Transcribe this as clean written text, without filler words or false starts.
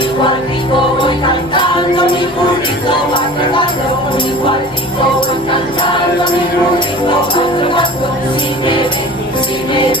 mi cuadrito voy cantando, mi burrito va trotando, mi cuadrito voy cantando, mi burrito va trotando. Si me